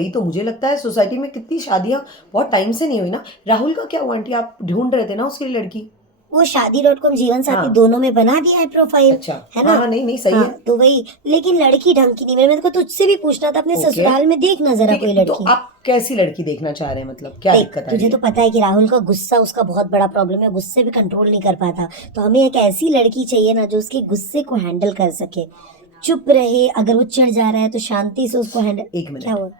यही तो मुझे लगता है सोसाइटी में कितनी शादियां बहुत टाइम से नहीं हुई ना। राहुल का क्या हुआ आंटी, आप ढूंढ रहे थे ना उसके लिए लड़की? वो शादी.com जीवन साथी हाँ। दोनों में बना दिया है प्रोफाइल, अच्छा। है हाँ ना। हाँ, नहीं नहीं, सही हाँ है। तो वही, लेकिन लड़की ढंग की नहीं मिली। मेरे को तुझसे भी पूछना था, अपने ओके। ससुराल में देखना जरा ठीक कोई है, तो लड़की। आप कैसी लड़की देखना चाह रहे हैं, मतलब क्या देख, दिक्कत आ रही तुझे तो है? पता है कि राहुल का गुस्सा उसका बहुत बड़ा प्रॉब्लम है, गुस्से पे कंट्रोल नहीं कर पाता। तो हमें एक ऐसी लड़की चाहिए ना जो उसके गुस्से को हैंडल कर सके, चुप रहे, अगर वो चिढ़ जा रहा है तो शांति से उसको हैंडल। एक क्या मिनट। हुआ?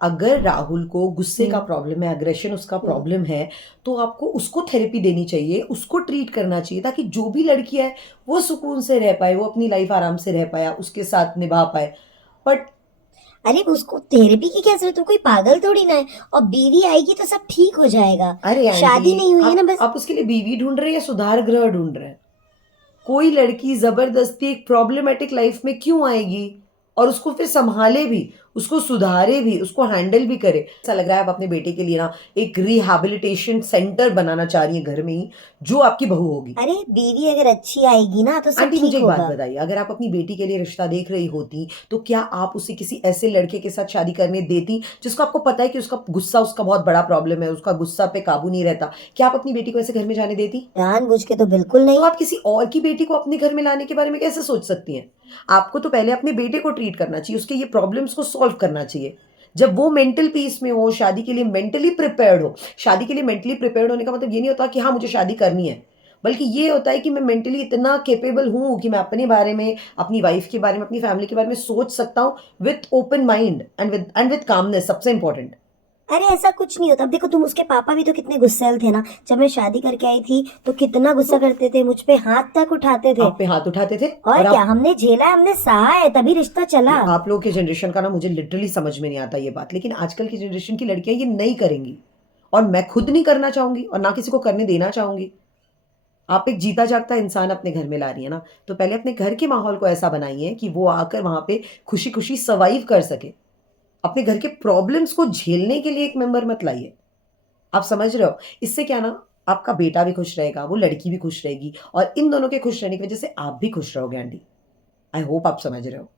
अगर राहुल को गुस्से का हम्म। प्रॉब्लम है, अग्रेशन उसका हम्म। प्रॉब्लम है, तो आपको उसको थेरेपी देनी चाहिए, उसको ट्रीट करना चाहिए, ताकि जो भी लड़की है वो सुकून से रह पाए, वो अपनी लाइफ आराम से रह पाए, उसके साथ निभा पाए। बट अरे उसको थेरेपी की क्या जरूरत है? कोई पागल थोड़ी ना है। और बीवी आएगी तो सब ठीक हो जाएगा। अरे आंटी, शादी नहीं हुई है ना, आप बस। आप उसके लिए बीवी ढूंढ रहे हैं या सुधार गृह ढूंढ रहे हैं? कोई लड़की जबरदस्ती एक प्रॉब्लमेटिक लाइफ में क्यों आएगी और उसको फिर संभाले भी, उसको सुधारे भी, उसको हैंडल भी करे? ऐसा लग रहा है आप अपने बेटे के लिए ना एक रिहैबिलिटेशन सेंटर बनाना चाह रही हैं घर में ही, जो आपकी बहू होगी। अरे बीवी अगर अच्छी आएगी ना तो सब आंटी मुझे ठीक एक बात होगा। बताइए, अगर आप अपनी बेटी के लिए रिश्ता देख रही होती तो क्या आप उसे किसी ऐसे लड़के के साथ शादी करने देती जिसको आपको पता है कि उसका गुस्सा, उसका बहुत बड़ा प्रॉब्लम है, उसका गुस्सा पे काबू नहीं रहता? क्या आप अपनी बेटी को ऐसे घर में जाने देती? जानबूझ के तो बिल्कुल तो नहीं। आप किसी और की बेटी को अपने घर में लाने के बारे में कैसे सोच सकती हैं? आपको तो पहले अपने बेटे को ट्रीट करना चाहिए, उसके ये प्रॉब्लम्स को सॉल्व करना चाहिए। जब वो मेंटल पीस में हो, शादी के लिए मेंटली प्रिपेयर्ड हो। शादी के लिए मेंटली प्रिपेयर्ड होने का मतलब ये नहीं होता कि हाँ मुझे शादी करनी है, बल्कि ये होता है कि मैं मेंटली इतना कैपेबल हूँ कि मैं अपने बारे में, अपनी वाइफ के बारे में, अपनी फैमिली के बारे में सोच सकता हूँ with open mind and with calmness, सबसे इंपॉर्टेंट। अरे ऐसा कुछ नहीं होता। अब देखो, तुम उसके पापा भी तो कितने गुस्सैल थे ना। जब मैं शादी करके आई थी तो कितना गुस्सा तो करते थे, मुझ पे हाथ तक उठाते थे। आप पे हाथ उठाते थे और और क्या, आप, हमने झेला है, हमने सहा है, तभी रिश्ता चला। आप लोगों के जनरेशन का ना मुझे लिटरली समझ में नहीं आता ये बात, लेकिन आजकल की जनरेशन की लड़कियां ये नहीं करेंगी, और मैं खुद नहीं करना चाहूंगी और ना किसी को करने देना चाहूंगी। आप एक जीता जागता इंसान अपने घर में ला रही है ना, तो पहले अपने घर के माहौल को ऐसा बनाइए कि वो आकर वहां पे खुशी खुशी सर्वाइव कर सके। अपने घर के प्रॉब्लम्स को झेलने के लिए एक मेंबर मत लाइए। आप समझ रहे हो? इससे क्या ना, आपका बेटा भी खुश रहेगा, वो लड़की भी खुश रहेगी, और इन दोनों के खुश रहने की वजह से आप भी खुश रहोगे आंटी। आई होप आप समझ रहे हो।